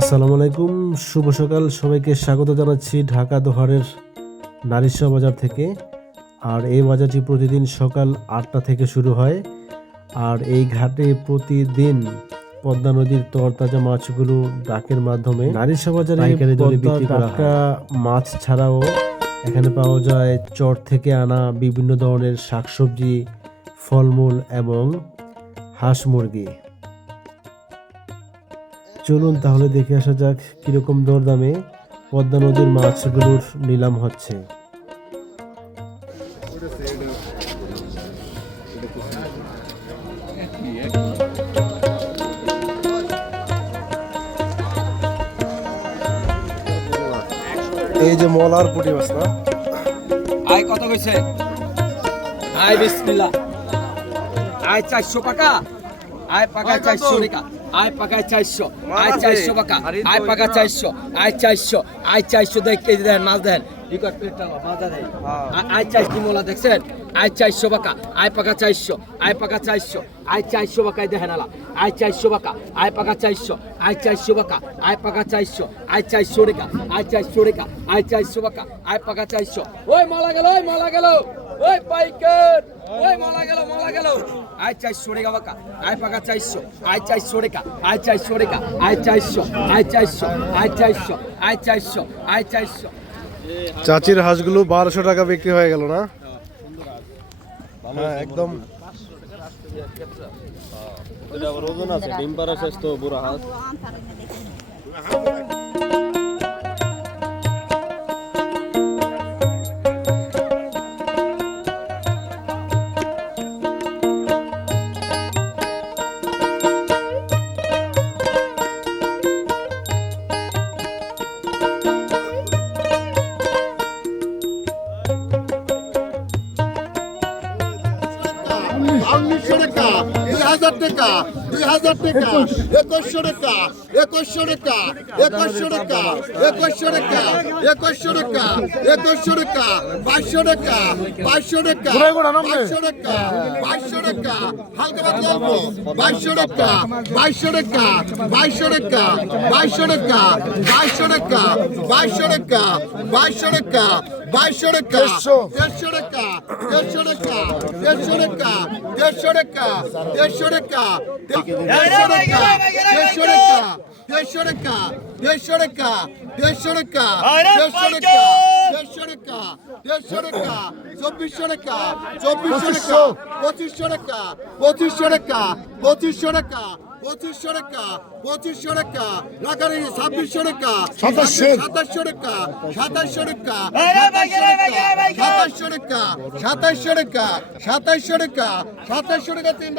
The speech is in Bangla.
আসসালামু আলাইকুম শুভ সকাল। সবাইকে স্বাগত জানাচ্ছি ঢাকা দোহারের নারিশা বাজার থেকে। আর এই বাজারটি প্রতিদিন সকাল আটটা থেকে শুরু হয়। আর এই ঘাটে প্রতিদিন পদ্মা নদীর তরতাজা মাছগুলো ডাকের মাধ্যমে নারিশা বাজারে বিক্রি করা মাছ ছাড়াও এখানে পাওয়া যায় চর থেকে আনা বিভিন্ন ধরনের শাকসবজি ফলমূল এবং হাঁস মুরগি। চলুন তাহলে দেখে আসা যাক কীরকম দরদামে পদ্মা নদীর মাছগুলোর নিলাম হচ্ছে। এই যে মলার পুটি মাছ না? আয় কত কইছে? আয় বিসমিল্লাহ। আয় চারশো টাকা। আয় পাকায় চারশো। টাকা আয় পাকায় চারশো। আয় চারশো টাকা আয় পাকা চারশো। আয় চারশো। আয় চারশো দেখ কেজি দেন। মাছ দেন। আয় চারশো মোলা দেখছেন? আয় চারশো টাকা আয় পাকা চারশো। আয় পাকা চারশো। আয় চারশো টাকায় দেখেন আলা। আয় চারশো টাকা আয় পাকা চারশো। আয় চারশো টাকা আয় পাকা চারশো। আয় চারশো টাকা আয় চারশো টাকা আয় চারশো টাকা আয় পাকা চারশো। ওই মালা গেল ওই মালা গেল। ওই পাইকার। ওই মালা গেল মালা গেল। আয় চারশো টাকা বাকা আয় পাকা চারশো আয় চারশো টাকা আয় চারশো টাকা আয় চারশো আয় চারশো আয় চারশো আয় চারশো আয় চারশো। চাচির হাঁসগুলো বারোশো টাকা বিক্রি হয়ে গেল না? হ্যাঁ একদম। ওজন আছে ডিম পাড়া শেষ তো বুড়া হাত উনিশশো টাকা দুই হাজার টাকা দুই হাজার টাকা একুশশো টাকা একুশশো টাকা একুশশো টাকা একুশশো টাকা একুশশো টাকা একুশশো টাকা বাইশশো টাকা বাইশশো টাকা বাইশশো টাকা বাইশশো টাকা হালকা পাতলা অল্প বাইশশো টাকা বাইশশো টাকা বাইশশো টাকা বাইশশো টাকা বাইশশো টাকা বাইশশো টাকা বাইশশো টাকা বাইশশো টাকা দেড়শো টাকা দেড়শো টাকা দেড়শো টাকা দেড়শো টাকা দেড়শো টাকা দেড়শো টাকা দেড়শো টাকা দেড়শো টাকা দেড়শো টাকা দেড়শো টাকা দেড়শো টাকা দেড়শো টাকা দেড়শো টাকা চব্বিশশো টাকা চব্বিশশো টাকা পঁচিশশো টাকা পঁচিশশো টাকা পঁচিশশো টাকা পঁচিশশো টাকা পঁচিশশো টাকা লাগানি ছাব্বিশশো টাকা সাতাশশো। টাকা সাতাশশো টাকা সাতাশশো টাকা সাতাশশো টাকা সাতাশশো টাকা সাতাশশো টাকা সাতাশশো টাকা তিন।